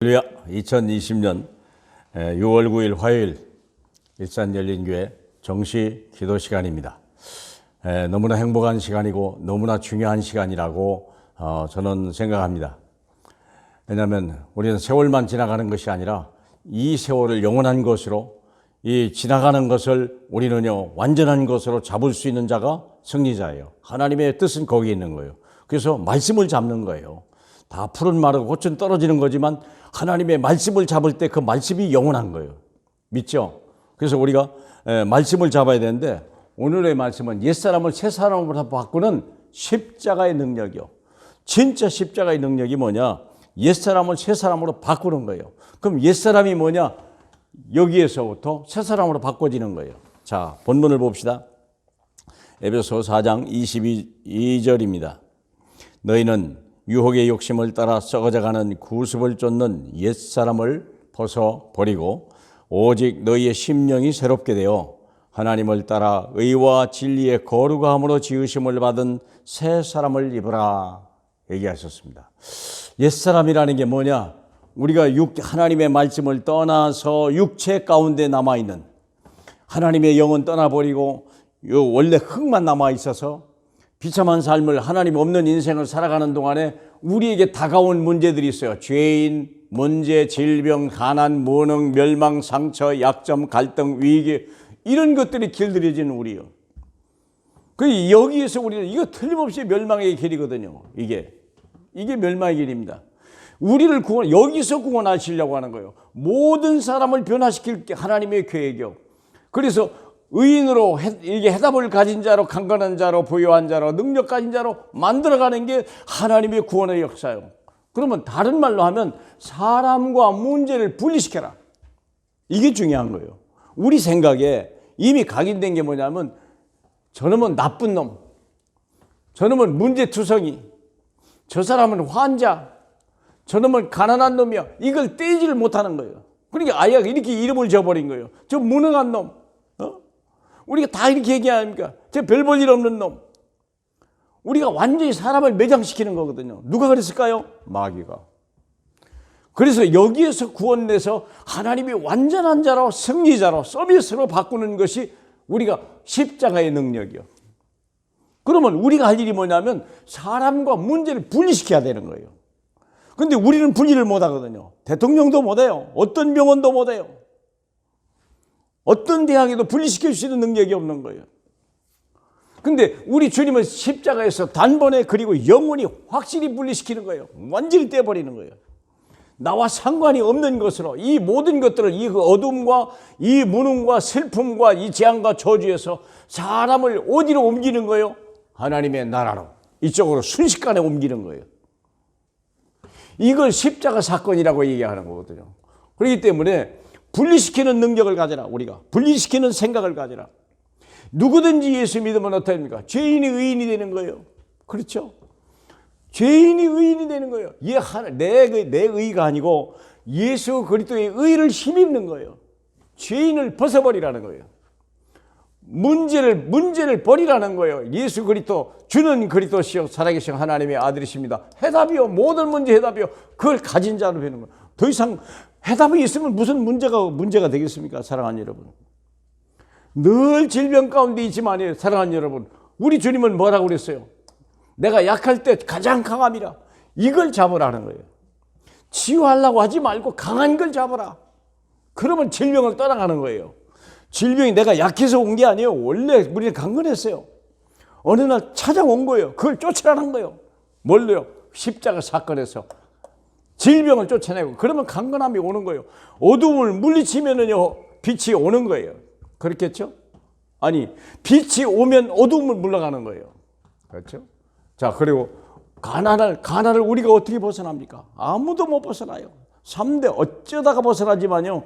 할렐루야. 2020년 6월 9일 화요일 일산열린교회 정시 기도 시간입니다. 너무나 행복한 시간이고 너무나 중요한 시간이라고 저는 생각합니다. 왜냐하면 우리는 세월만 지나가는 것이 아니라 이 세월을 영원한 것으로, 이 지나가는 것을 우리는요 완전한 것으로 잡을 수 있는 자가 승리자예요. 하나님의 뜻은 거기에 있는 거예요. 그래서 말씀을 잡는 거예요. 다 풀은 마르고 꽃은 떨어지는 거지만 하나님의 말씀을 잡을 때 그 말씀이 영원한 거예요. 믿죠? 그래서 우리가 말씀을 잡아야 되는데, 오늘의 말씀은 옛사람을 새사람으로 바꾸는 십자가의 능력이요. 진짜 십자가의 능력이 뭐냐? 옛사람을 새사람으로 바꾸는 거예요. 그럼 옛사람이 뭐냐? 여기에서부터 새사람으로 바꿔지는 거예요. 자, 본문을 봅시다. 에베소 4장 22절입니다. 너희는 유혹의 욕심을 따라 썩어져가는 구습을 쫓는 옛사람을 벗어버리고 오직 너희의 심령이 새롭게 되어 하나님을 따라 의와 진리의 거룩함으로 지으심을 받은 새 사람을 입으라 얘기하셨습니다. 옛사람이라는 게 뭐냐? 우리가 하나님의 말씀을 떠나서 육체 가운데 남아있는, 하나님의 영은 떠나버리고 원래 흙만 남아있어서 비참한 삶을, 하나님 없는 인생을 살아가는 동안에 우리에게 다가온 문제들이 있어요. 죄인, 문제, 질병, 가난, 무능, 멸망, 상처, 약점, 갈등, 위기, 이런 것들이 길들여지는 우리요. 그 여기에서 우리는 이거 틀림없이 멸망의 길이거든요. 이게 멸망의 길입니다. 우리를 여기서 구원하시려고 하는 거예요. 모든 사람을 변화시킬 게 하나님의 계획이요. 그래서 의인으로, 이게 해답을 가진 자로, 강건한 자로, 부유한 자로, 능력 가진 자로 만들어가는 게 하나님의 구원의 역사예요. 그러면 다른 말로 하면 사람과 문제를 분리시켜라. 이게 중요한 거예요. 우리 생각에 이미 각인된 게 뭐냐면, 저놈은 나쁜 놈, 저놈은 문제투성이, 저 사람은 환자, 저놈은 가난한 놈이야. 이걸 떼지를 못하는 거예요. 그러니까 아예 이렇게 이름을 줘버린 거예요. 저 무능한 놈. 우리가 다 이렇게 얘기 아닙니까? 저 별 볼 일 없는 놈. 우리가 완전히 사람을 매장시키는 거거든요. 누가 그랬을까요? 마귀가. 그래서 여기에서 구원내서 하나님이 완전한 자로, 승리자로, 서비스로 바꾸는 것이 우리가 십자가의 능력이요. 그러면 우리가 할 일이 뭐냐면 사람과 문제를 분리시켜야 되는 거예요. 근데 우리는 분리를 못 하거든요. 대통령도 못 해요. 어떤 병원도 못 해요. 어떤 대학에도 분리시킬 수 있는 능력이 없는 거예요. 근데 우리 주님은 십자가에서 단번에, 그리고 영원히 확실히 분리시키는 거예요. 완전히 떼버리는 거예요. 나와 상관이 없는 것으로 이 모든 것들을, 이 어둠과 이 무능과 슬픔과 이 재앙과 저주에서 사람을 어디로 옮기는 거예요? 하나님의 나라로, 이쪽으로 순식간에 옮기는 거예요. 이걸 십자가 사건이라고 얘기하는 거거든요. 그렇기 때문에 분리시키는 능력을 가져라. 우리가 분리시키는 생각을 가져라. 누구든지 예수 믿으면 어떻게 됩니까? 죄인이 의인이 되는 거예요. 그렇죠? 죄인이 의인이 되는 거예요. 내 의가 아니고 예수 그리스도의 의를 힘입는 거예요. 죄인을 벗어버리라는 거예요. 문제를 버리라는 거예요. 예수 그리스도, 주는 그리스도시요 살아계신 하나님의 아들이십니다. 해답이요, 모든 문제 해답이요. 그걸 가진 자로 되는 거예요. 더 이상 해답이 있으면 무슨 문제가 되겠습니까? 사랑하는 여러분, 늘 질병 가운데 있지만, 사랑하는 여러분, 우리 주님은 뭐라고 그랬어요? 내가 약할 때 가장 강함이라. 이걸 잡으라는 거예요. 치유하려고 하지 말고 강한 걸 잡아라. 그러면 질병을 떠나가는 거예요. 질병이 내가 약해서 온 게 아니에요. 원래 우리는 강건했어요. 어느 날 찾아온 거예요. 그걸 쫓으라는 거예요. 뭘로요? 십자가 사건에서 질병을 쫓아내고, 그러면 강건함이 오는 거예요. 어둠을 물리치면은요 빛이 오는 거예요. 그렇겠죠? 아니, 빛이 오면 어둠을 물러가는 거예요. 그렇죠? 자, 그리고 가난을 우리가 어떻게 벗어납니까? 아무도 못 벗어나요. 3대 어쩌다가 벗어나지만요,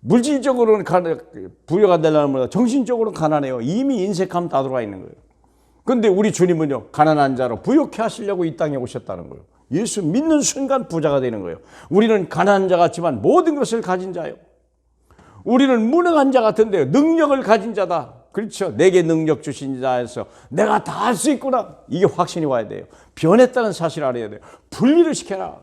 물질적으로는 부여가 되려는 것보다 정신적으로는 가난해요. 이미 인색함 다 들어와 있는 거예요. 그런데 우리 주님은요, 가난한 자로 부욕해 하시려고 이 땅에 오셨다는 거예요. 예수 믿는 순간 부자가 되는 거예요. 우리는 가난한 자 같지만 모든 것을 가진 자예요. 우리는 무능한 자 같은데 능력을 가진 자다. 그렇죠? 내게 능력 주신 자에서 내가 다 할 수 있구나. 이게 확신이 와야 돼요. 변했다는 사실을 알아야 돼요. 분리를 시켜라.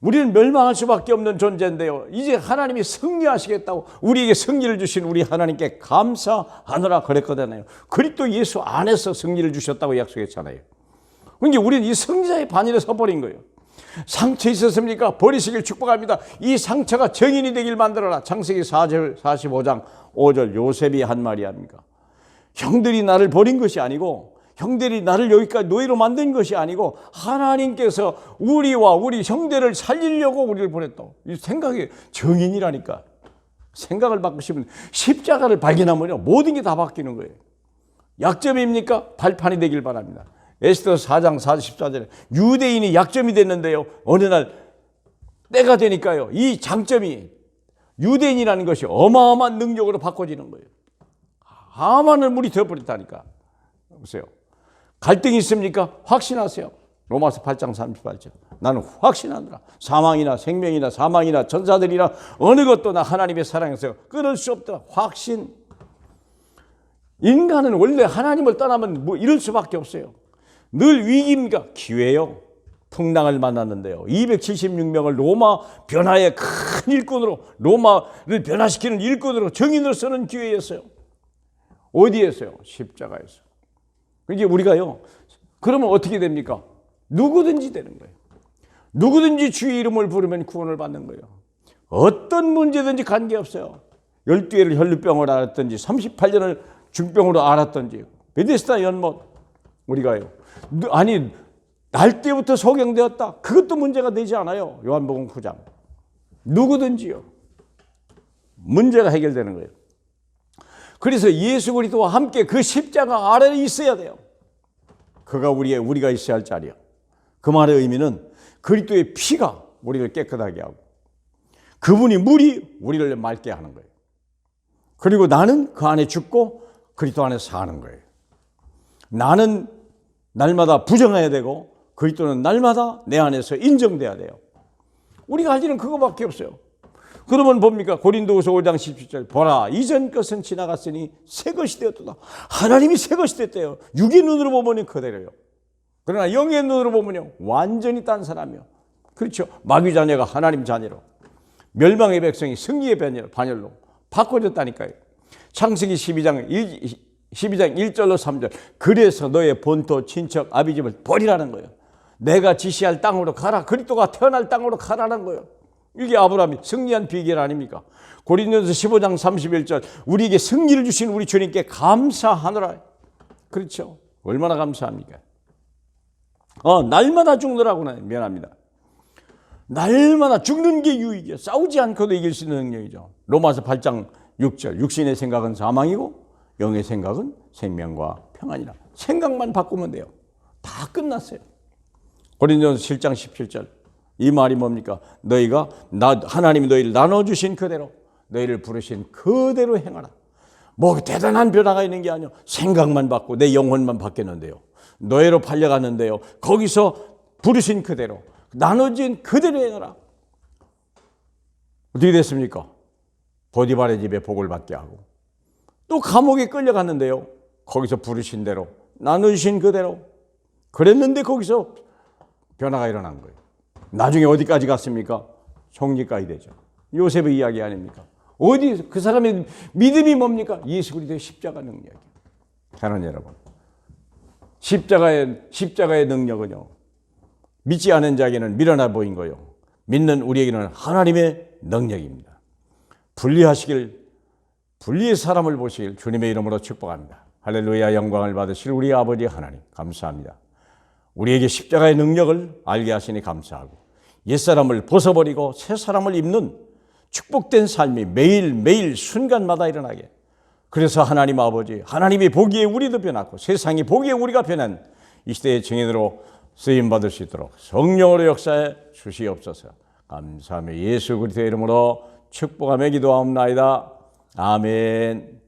우리는 멸망할 수밖에 없는 존재인데요. 이제 하나님이 승리하시겠다고 우리에게 승리를 주신 우리 하나님께 감사하느라 그랬거든요. 그리스도 예수 안에서 승리를 주셨다고 약속했잖아요. 그러니까 우리는 이 승리자의 반열에 서버린 거예요. 상처 있었습니까? 버리시길 축복합니다. 이 상처가 정인이 되길 만들어라. 창세기 45장 5절 요셉이 한 말이 아닙니까? 형들이 나를 버린 것이 아니고, 형들이 나를 여기까지 노예로 만든 것이 아니고, 하나님께서 우리와 우리 형제를 살리려고 우리를 보냈다. 이 생각이 정인이라니까. 생각을 바꾸시면, 십자가를 발견하면요 모든 게 다 바뀌는 거예요. 약점입니까? 발판이 되길 바랍니다. 에스더 4장 44절에 유대인이 약점이 됐는데요, 어느 날 때가 되니까요 이 장점이, 유대인이라는 것이 어마어마한 능력으로 바꿔지는 거예요. 하만을 물이 되어버렸다니까. 보세요. 갈등이 있습니까? 확신하세요. 로마서 8장 38절. 나는 확신하노라. 사망이나 생명이나 사망이나 전사들이나 어느 것도 나 하나님의 사랑에서 끊을 수 없다. 확신. 인간은 원래 하나님을 떠나면 뭐 이럴 수밖에 없어요. 늘 위기입니까? 기회요. 풍랑을 만났는데요, 276명을 로마 변화의 큰 일꾼으로, 로마를 변화시키는 일꾼으로, 정인으로 쓰는 기회였어요. 어디에서요? 십자가에서. 그러니까 우리가요, 그러면 어떻게 됩니까? 누구든지 되는 거예요. 누구든지 주의 이름을 부르면 구원을 받는 거예요. 어떤 문제든지 관계없어요. 12회를 혈루병을 앓았든지 38년을 중병으로 앓았든지 베데스다 연못, 우리가요, 아니 날 때부터 소경되었다, 그것도 문제가 되지 않아요. 요한복음 9장. 누구든지요, 문제가 해결되는 거예요. 그래서 예수 그리스도와 함께 그 십자가 아래에 있어야 돼요. 그가 우리가 있어야 할 자리야. 그 말의 의미는 그리스도의 피가 우리를 깨끗하게 하고, 그분이 물이 우리를 맑게 하는 거예요. 그리고 나는 그 안에 죽고 그리스도 안에 사는 거예요. 나는 날마다 부정해야 되고 그리스도는 날마다 내 안에서 인정돼야 돼요. 우리가 할 일은 그거밖에 없어요. 그러면 뭡니까? 고린도후서 5장 17절. 보라, 이전 것은 지나갔으니 새 것이 되었도다. 하나님이 새 것이 됐대요. 육의 눈으로 보면 그대로요. 그러나 영의 눈으로 보면요 완전히 딴 사람이요. 그렇죠. 마귀 자녀가 하나님 자녀로, 멸망의 백성이 승리의 반열로 바꿔졌다니까요. 창세기 12장 1절로 3절. 그래서 너의 본토, 친척, 아비집을 버리라는 거예요. 내가 지시할 땅으로 가라. 그리스도가 태어날 땅으로 가라는 거예요. 이게 아브라함이 승리한 비결 아닙니까? 고린도서 15장 31절. 우리에게 승리를 주신 우리 주님께 감사하노라. 그렇죠. 얼마나 감사합니까? 날마다 죽느라고는 미안합니다. 날마다 죽는 게 유익이에요. 싸우지 않고도 이길 수 있는 능력이죠. 로마서 8장 6절. 육신의 생각은 사망이고 영의 생각은 생명과 평안이라. 생각만 바꾸면 돼요. 다 끝났어요. 고린도서 7장 17절. 이 말이 뭡니까? 너희가 하나님이 너희를 나눠주신 그대로, 너희를 부르신 그대로 행하라. 뭐 대단한 변화가 있는 게 아니요, 생각만 바꾸고 내 영혼만 바뀌었는데요, 너희로 팔려갔는데요, 거기서 부르신 그대로, 나눠진 그대로 행하라. 어떻게 됐습니까? 보디발의 집에 복을 받게 하고, 또 감옥에 끌려갔는데요, 거기서 부르신 대로, 나누신 그대로 그랬는데 거기서 변화가 일어난 거예요. 나중에 어디까지 갔습니까? 총리까지 되죠. 요셉의 이야기 아닙니까? 어디 그 사람의 믿음이 뭡니까? 예수 그리스도의 십자가 능력이에요. 사랑하는 여러분, 십자가의 능력은요, 믿지 않은 자에게는 미련해 보인 거요, 믿는 우리에게는 하나님의 능력입니다. 분리의 사람을 보시길 주님의 이름으로 축복합니다. 할렐루야. 영광을 받으실 우리 아버지 하나님 감사합니다. 우리에게 십자가의 능력을 알게 하시니 감사하고, 옛사람을 벗어버리고 새 사람을 입는 축복된 삶이 매일매일 순간마다 일어나게, 그래서 하나님 아버지, 하나님이 보기에 우리도 변하고 세상이 보기에 우리가 변한 이 시대의 증인으로 쓰임받을 수 있도록 성령으로 역사해 주시옵소서. 감사하며 예수 그리스도의 이름으로 축복하며 기도하옵나이다. 아멘.